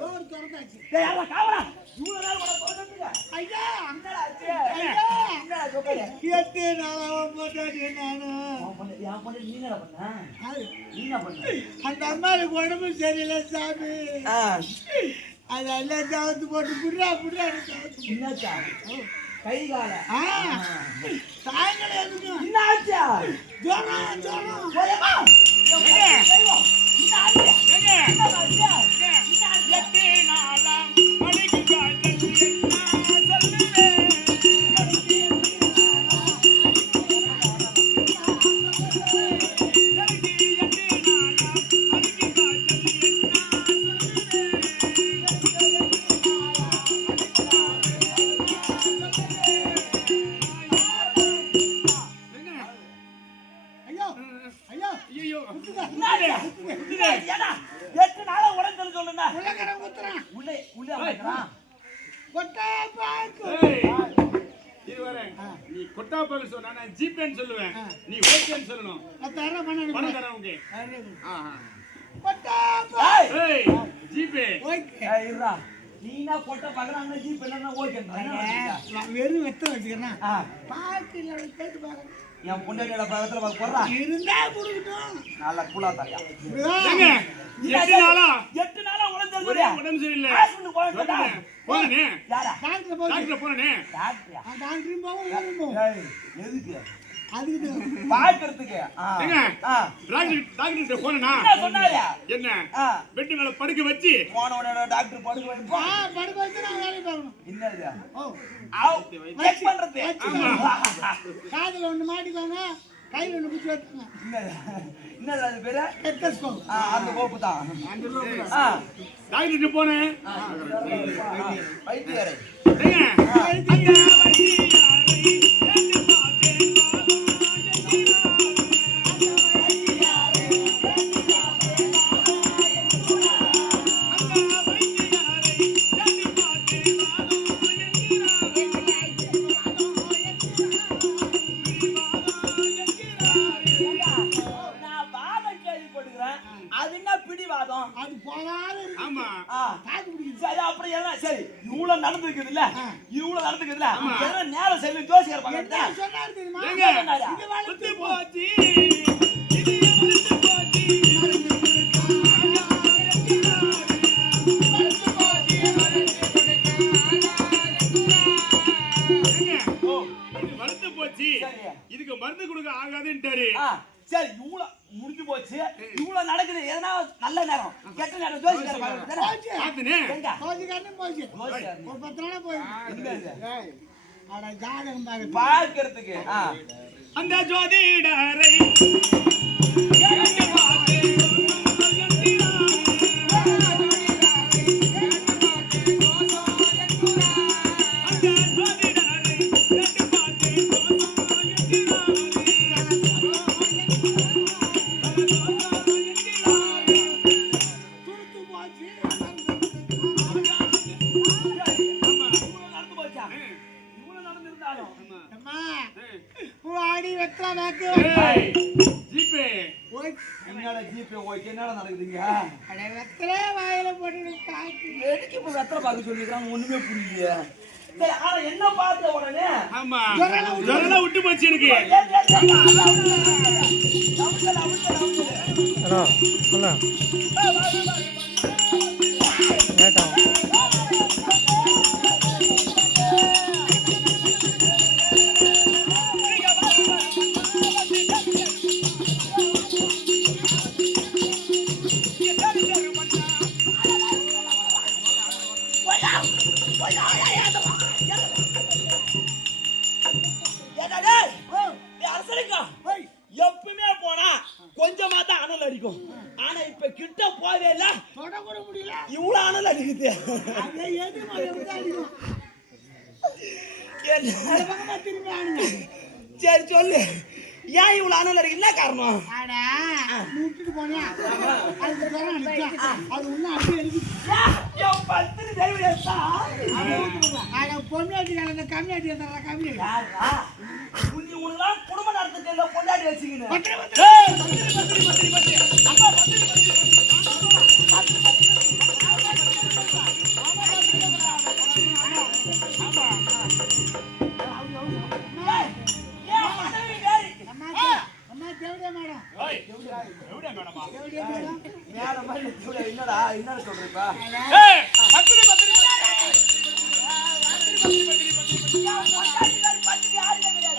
டோர் திறந்தாச்சு. டேய் யாரா காவலா இவ்வளவு நேரம் உன போறதுங்க ஐயா என்னடா ஆச்சு ஐயா என்னடா சொக்கல 8 நாளா போட்டாடி நானு யா பண்ண நீ என்னடா பண்ண அது நீ என்ன பண்ண அந்த அம்மாவுக்கு உடம்பு சரியில்லை சாமி. அதெல்லாம் தவிர்த்து போட்டு புடுறா என்னாச்சா கை கால சாயங்காலம் எதுக்கு என்னாச்சா ஜோரம் போயமா செய்வோம் எட்டு நாளாம் மணிக்கு காதல் என்ன சொல்லுவேன் ஐயோ ஐயோ ஐயோ ஏடா 8 நாளா உடஞ்சு சொல்லுங்க உலகரம் குத்துறான் உள்ளே வைக்கறான் கொட்டா பாக்கு இதுவரை நீ கொட்டாப்பாக்கு சொன்னா நான் ஜிபேன்னு சொல்லுவேன் நீ ஓகேன்னு சொல்லணும் நான் பண்ணணும் பணம் தரேன் உங்க கொட்டா ஏய் ஜிபே ஓகே ஏய் இருடா நீனா போட்ட பகறாங்க ஜீப் என்னன்னா ஓகேன்றா வெறும் வெத்த வச்சுக்கிறேன் பாக்குல கேட்டு பாருங்க என் பொண்டாட்டியோட பக்கத்துல போறா இருந்தா குடுக்கட்டும் நல்ல கூலா தரியா ஏங்க 8 நாளா 8 நாளா உடஞ்சு ஒரே உடம்பு சரியில்லை ஹாஸ்பிடல் போறடா போனே யாரா டாக்டர் போய் டாக்டர் போனே டாக்டர் டாக்டர் போவோம் ஏய் எதுக்கு அதுக்கு பாக்கிறதுக்கு ஏங்க டாக்டர் போனேனா என்ன சொன்னாயா என்ன பெட் மேல படுக்க வச்சு போனவனோட டாக்டர் படுக்க வச்சு படுக்க வச்சு நான் வேலையை பார்க்கணும் என்னது ஓ செக் பண்றது காதுல ஒண்ணு மாட்டிக்கோங்க கையில ஒண்ணு பிடிச்சி வச்சுக்கோங்க என்னது அது பேரு டெஸ்கோப் அந்த கோப்பு தான் டாக்டர் போனேன் வைத்தியரை ஏங்க அது போகாது ஆமா தாக்கு பிடிக்குது சரி அப்புறம் என்ன சரி இவ்வளவு நடந்துக்குது இல்ல இவ்வளவு நடந்துக்குது இல்ல என்ன நேரம் செல்வி ஜோசியர் என்ன பாக்கறத சொன்னாரு தெரியுமா ஏங்க இது வளர்த்து சுத்தி போச்சு இது வளர்த்து போச்சு வளர்த்து போச்சு இதுக்கு மருந்து கொடுக்க ஆகாதுன்ட்டாரு சரி இவ்வளவு முடிஞ்சு போச்சு இவ்வளவு நடக்குது எதனா நல்ல நேரம் கெட்ட நேரம் ஜோசியர் பாக்கறத பாத்துனே எங்க போச்சுக்காரனே போச்சு ஜோசியர் ஒரு 10 நாளா போயிடுச்சு ஏய் அட ஜாதகம் பாக்க பார்க்கிறதுக்கு அந்த ஜோதிடரை கேட்டு பாத்து வாடி வெத்தல நாக்கு ஜிபே என்னடா ஜிபே ஓகே என்னடா நடக்குதுங்க அட வெத்தல வாயில போட்டு காக்கி எதுக்கு இப்ப வெத்தலை பார்க்க சொல்லிருக்காங்க ஒண்ணுமே புரியலையே சரி ஆனா என்ன பார்த்த உடனே ஆமா ஜரல விட்டு போச்சு எனக்கு எப்பவுமே போனா கொஞ்சமா தான் அனல் அடிக்கும் ஆனா இப்ப கிட்ட போவே இல்ல, தொட கூட முடியல. இவ்வளவு அனல் அடிக்குது. அதே ஏது மாதிரி தான் அடிக்கும். என்ன? அந்த பக்கமா திரும்பி ஆடுங்க. சரி சொல்லு, ஏன் இவ்வளவு அனல் அடிக்கு? என்ன காரணம்? ஆடா, நீ விட்டுட்டு போனியா? அதுக்கு தரம் அடிச்சா, அது இன்னும் அப்படியே இருக்கு. என் பத்தினி தெய்வம் ஏத்தா. ஆடா, பொண்ணாட்டி கலந்த கம்மியாட்டி தர கம்மி. யாரா? உனக்குலாம் குடும்ப நடத்த தெரியல, பொண்டாட்டி வச்சுக்கின்னு. பத்திரி ஏய், பத்திரி. அப்பா, பத்திரி. அம்மா தேவடியா மேடம். ஏய், எவ்வளவு மேடமா? தேவடியா மேடம். மேடம் மாதிரி கூட என்னடா என்ன சொல்றீப்பா? ஏய், பத்திரி.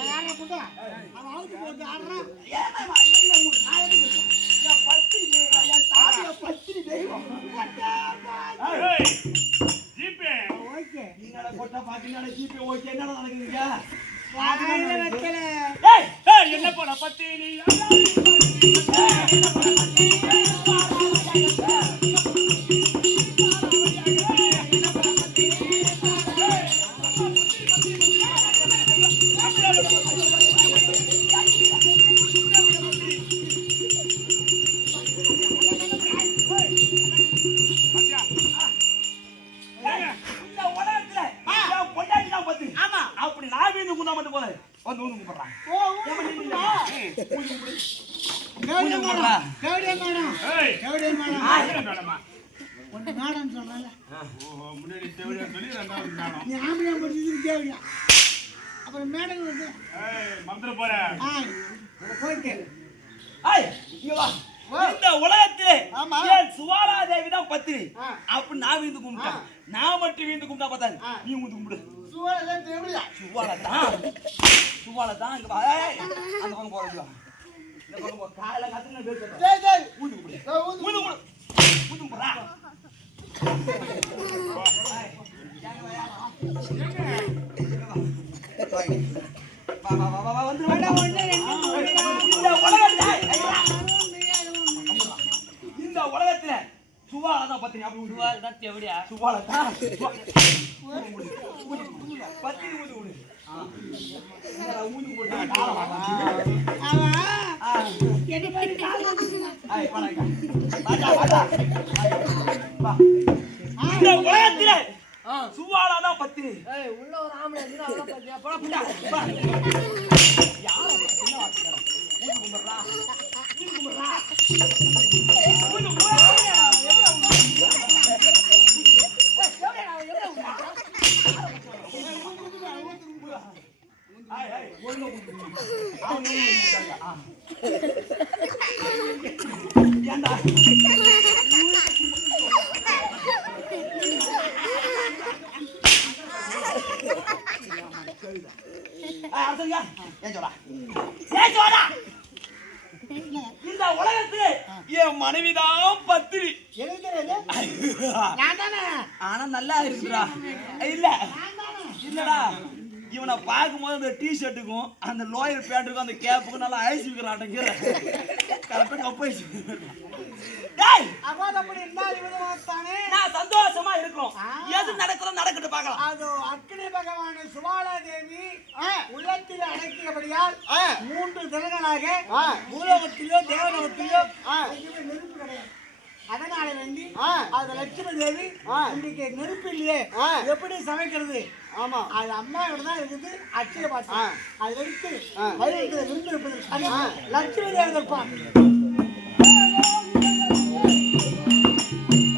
யாரை கூட்டா? அவன் அவுத்து போட்டு ஆடுறான். ஏய், ஜிபே. ஓகே. என்னடா நடக்குதுங்க? வாயில வைக்கல. ஏய், என்ன போட பத்தினி? இந்த உலகத்துல என் பொண்டாட்டி தான் பத்து. ஆமா, அப்படி நான் வீந்து குந்தா மட்டும் போல வந்து ஊந்து கும்பிடுறான். ஓ, தேவடியா மேடம். தேவடியா மேடம். ஏய், தேவடியா மேடம். எவ்வளவு மேடமா? ஒன்னு மேடம் சொல்றல. ஓஹோ, முன்னாடி தேவையா சொல்லி ரெண்டாவது மேடம். நீ ஆம்பளையா படிச்சது தேவடியா. அப்புறம் மேடம் வந்து மந்திர போற. ஓகே. ஏய், இங்க வா. இந்த உலகத்திலே ஆமா. என் சுவாலா தேவி தான் பத்தினி. ஆ. அப்படி நான் வீந்து கும்பிட்டேன். நான் மட்டும் வீந்து கும்பிட்டா பார்த்தாங்க. நீ ஊந்து கும்பிடு. சுவரல தேவடியா. சுவாலா தான். இங்க வா. ஏய், அந்த பக்கம் போறது வா. இந்த பக்கம் போ. காலைல கத்துன பேர் சொல்றேன். டேய் டேய். ஊந்து கும்பிடு. ஊது. ஊந்து கும்பிடு. ஊந்து கும்பிடுறா. வா வந்து அட ஒண்ணு ரெண்டு மூணுடா. இந்த உலகத்துல சுவாலா தான் பத்தினி. அப்படி சுவாலா தான் தேவடியா. சுவாலா தான் பத்தினி. ஊந்து கும்பிடு. ஊந்து கும்பிடு. அவன் என்ன மாதிரி கால் வந்துட்டான். இந்த உலகத்திலே சுவாலா தான் பத்தினி. உள்ள ஒரு ஆம்பளை இருந்தா அவளை பத்தியா போடா யார சின்ன வார்த்தைடா. ஊந்து கும்பிடுறா. ஊந்து கும்பிடுறா. ஊந்து கும்பிடுறா. ஏண்டா இந்த உலகத்துல என் மனைவிதான் பத்திரி. நான் தானே. ஆனா நல்லா இருக்குடா. இல்ல இல்லடா, இவனை பார்க்கும்போது அந்த டிஷர்ட்டுக்கும் அந்த லோயர் பேண்ட்டுக்கும் அந்த கேப்புக்கும் நல்லா ஐஸ் விக்கிறான். கரெக்டா கப்பாயிச்சு. டேய், அப்பா அப்படி இருந்தா இவதானே. நான் சந்தோஷமா இருக்கோம். எது நடக்குதோ நடக்கட்டும் பார்க்கலாம். அது அக்னி பகவான் சுபாலா தேவி உள்ளத்தில் அடக்கியபடியால் 3 தினங்களாக பூலோகத்திலோ தேவலோகத்திலோ நெருப்பு கிடையாது. அதனால வேண்டி அது லட்சுமி தேவி இன்னைக்கு நெருப்பு இல்லையே எப்படி சமைக்கிறது? ஆமா, அது அம்மா தான் இருக்குது. அச்சய பாத்திரம் அதை எடுத்து விருந்து இருப்பதற்கு லட்சுமி தேவி இருப்பான்.